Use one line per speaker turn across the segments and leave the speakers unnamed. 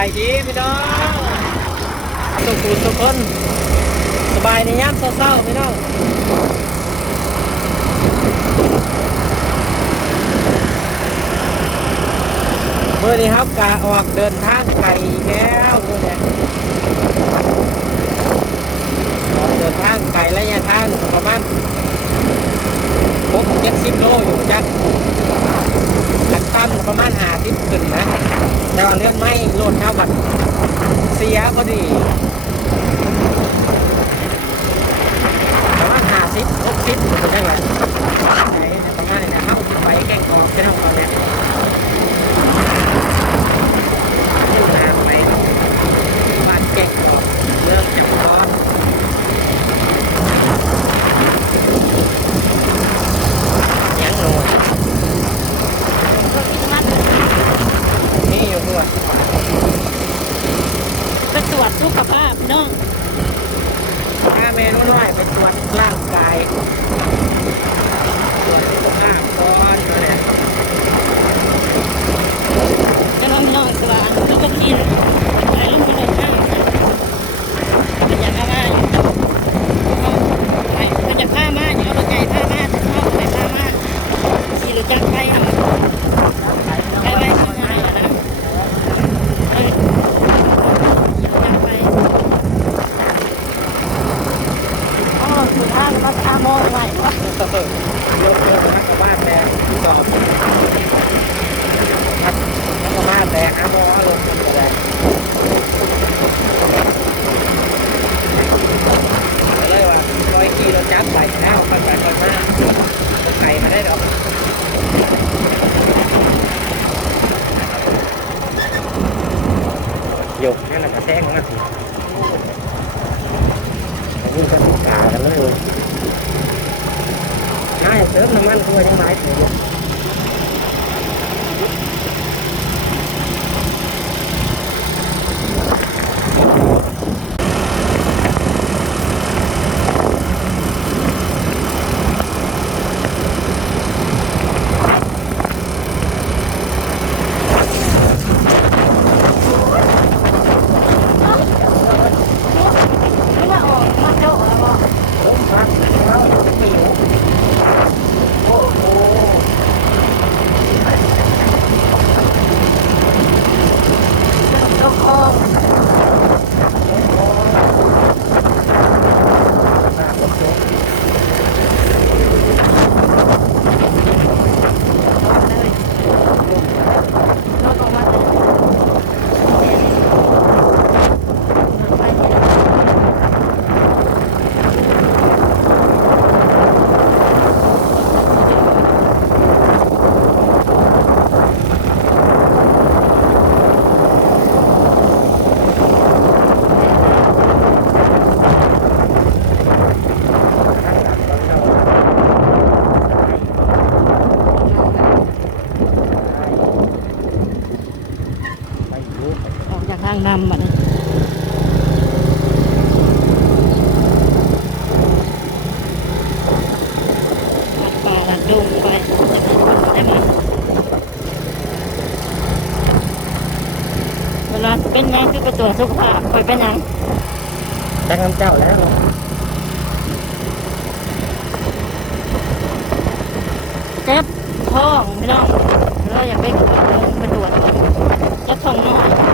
ายดีพี่น้องสุขุทุขคนสบายในยามเศร้าๆพี่น้องเมื่อนี้ครับกาออกเดินทางไกลแล้วเนี่ยอกเดินทางไกลระยะทางประมาณหกเจ็ดสิบโลอยู่จักขันตั้มประมาณหาสิบขึ้นนะ แต่ว่าเรื่องไม่โลดเท่าบัดเสียพอดีประมาณห้าสิบหกสิบเป็นยังไงประมาณนี้นะเขาไปแกงกอกแค่นั้นเขาเนี่ยขึ้นทางไปบ้านแกงกอกเรื่องจับร้อนยังหน่อยนี่อยู่ด้วย
ไปตรวจสุขภาพพี่น้อง
ถ้าแม่น้อยๆไปตรวจร่างกายตรวจสุขภาพก่อนนั่นแหละ
จะน้องพี่น้องคือว่าลูกก็กินไปลงกระโดดข้างเป็นอย่างไรเอาไปเป็นอย่างผ้ามาอย่าเอาใหญ่ผ้ามาแต่ชอบไปผ้ามาขี่รถจักรไปทำ อก
จากทาง
ดำบัดนี้ลัดป่าลัดดงไปจะมีคนได้มาเวลาเป็นไงคือไปตรวจสุขภาพคอยเป็นหยัง
แจ้งน้ำเจ้าแล้ว
เจ็บท้องไม่ต้องเราอยากไปตรวจไปตรวจเจ็บท้องน้อย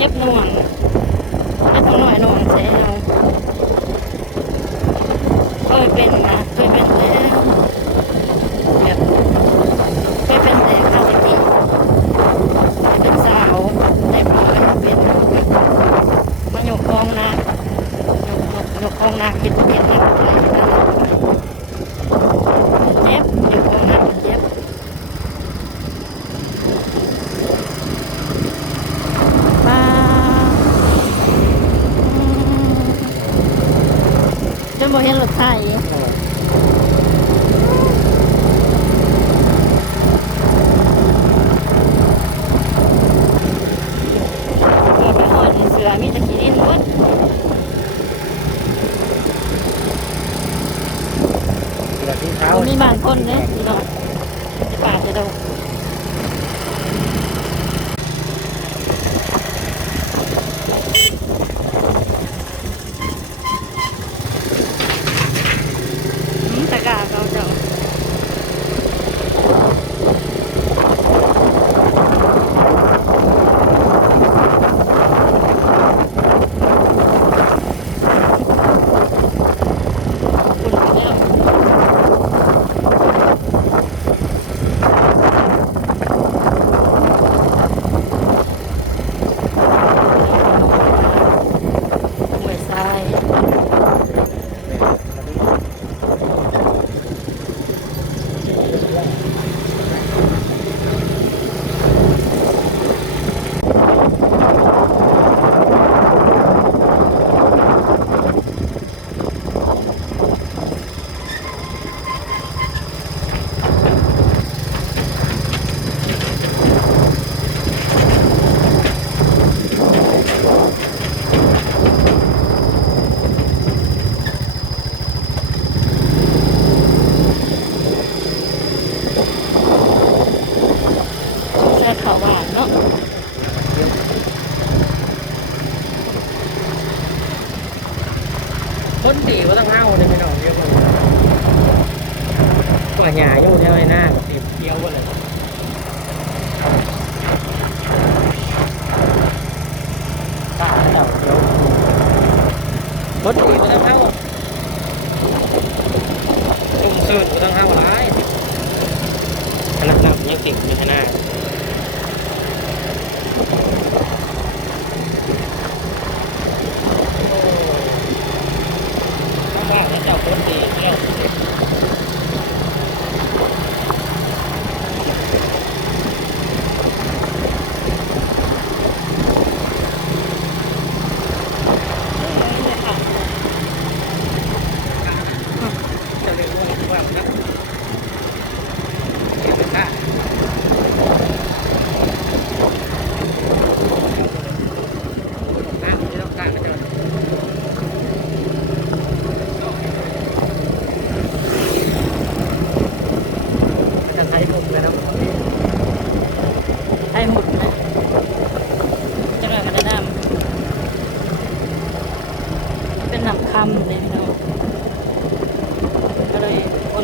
เจ็บหน่วงเจ็บท้องน้อยหน่วงเสียเอาเคยเป็นนะเคยเป็นแล้วแบบเคยเป็นแต่ข้าวตะกี้เป็นสาวได้ปล่อยเป็นมาหยกกองนะหยกหยกหยกกองนะคิดว่าเป็นนักเลยนะเจ็บหยกกองนะเจ็บ ป้าอืม จนบ่เห็นรถไถเกิดไปหอดเสือมีแตะขี้ดินหมด
เดี๋ยวที่เช้า
บ่มีบ้านคนเนี่ยพี่น้องจะป่าจะดง
ว่าหญ้าอยู่แถวไอ้หน้าก็เต็มเขียวหมดเลยป้าเจ้าเขียว รถอีกแล้งเท่าตุ่มเซื่นกูต้องเท่าหลายขนาดนั้นยังเก่งอยู่ขนาดต้องว่าแล้วเจ้าคนดีเที่ยว จะเรียกว่าว่านะเก็บไปค่ะน้ำที่ต้องการก็จะจะใช้มุมเลยนะ
ไทยหมุนนะจะหน่อยมันจะดำเป็นหนำคำเลยพี่น้องก็เลยค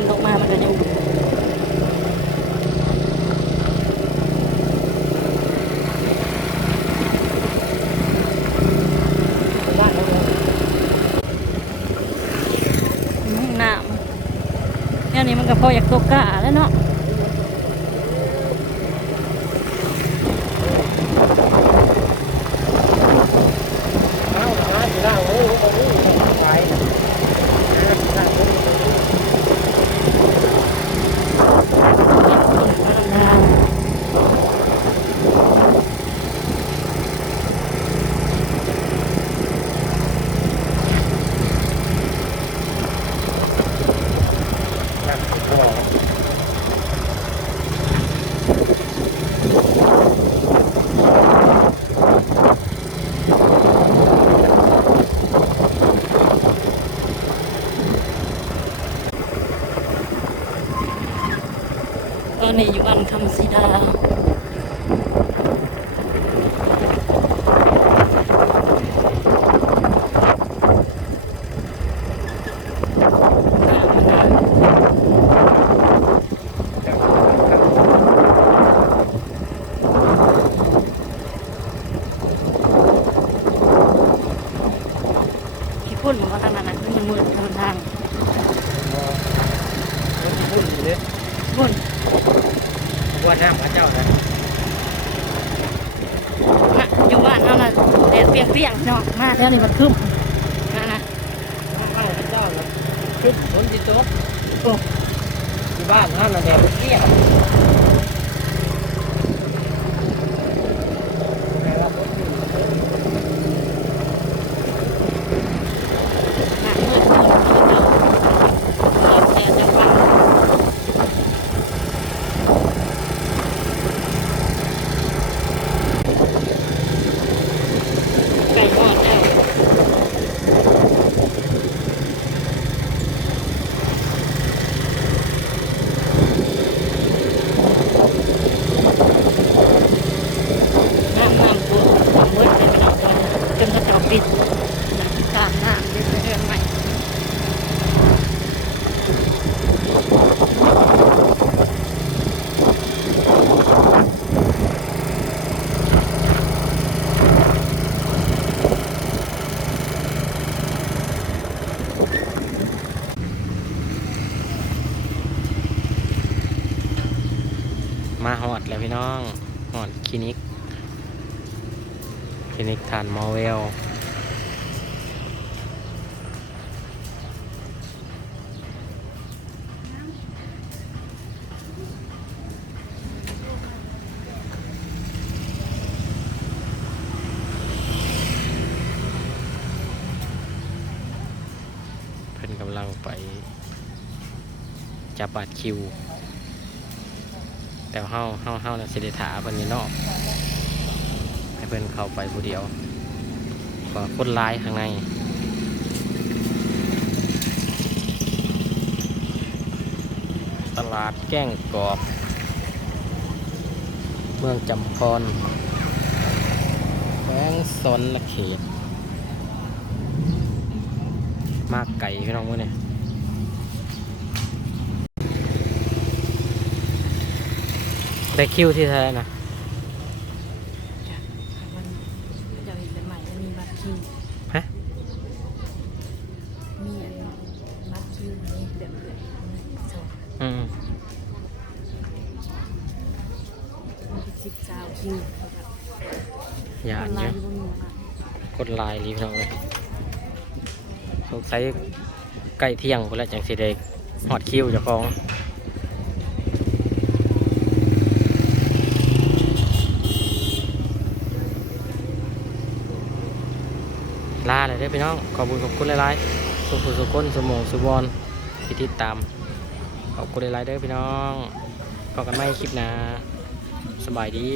น้ำเนี่ยนี้มันก็พออยากตกกะแล้วเนาะ
เอาเอาสิล่าโอ้โหโอ้โหไปนะสิล่าโอ้โห อยากติดต่อ
ตอนนี้อยู่อันคำ สีดาขี้พุ่นมันก็ทางนั้นนะคือมันมืดทางทาง
บุญอยู่เลย
พุ่น
ว่าน้ำพระเจ้านะ
มาอยู่บ้านเอาละแดดเปรียงๆเนาะมาแล้วนี่มันครึ้มนะนะ
เข้าพระเจ้านะขึ้มฝนจิตต
กอ
ยู่บ้านท่านน่ะแดดเปรี้ยงแต่ว่าคนอยู่
หน้ามืดมืดมืดเนาะแดดจะฟังไก่ทอดแล้วน้ำน้ำตัวน้ำมืดเลยพี่น้องจนกระจกปิดน้ำกลางน้ำเรื่อยๆใหม่
มาหอ ดแล้วพี่น้องหอดคลินิก คลินิกทานมอเวลเพิ่นกำลังไปจับบัตรคิว วเฮาเฮาเฮาน่ะสิได้ถาเพิ่นอยู่นอกให้เพิ่นเข้าไปผู้เดียวก็คนร้ายข้างในตลาดแก้งกอบ เมืองจำพรแขวงสนละเขต มากไก่พี่น้องมื้อนี่ ได้คิวที่เท่าไหร่นะ
จากวันจะเห็นแบบใหม่จะมีบัตรคิว
ฮะ
มีอันบัตรคิวนี้แบบแบบสอง
อืม
มันเป็นสิบสาวคิวแล้วก็
อย่า
ออน
อัน
ไล
เยอะ
น์อยู่บนหมู่อะ
กดไลน์รีบน้องเลยสงสัยใกล้เที่ยงคนแล้วจังสิได้ฮอดคิวเจ้าของลาเลยเด้ อพี่น้อง ขอบคุณขอบคุณหลายๆสุขสุขคนสมองสุบอลที่ติดตาม ขอบคุณหลายๆเด้อพี่น้องพบกันใหม่คลิปหน้าสบายดี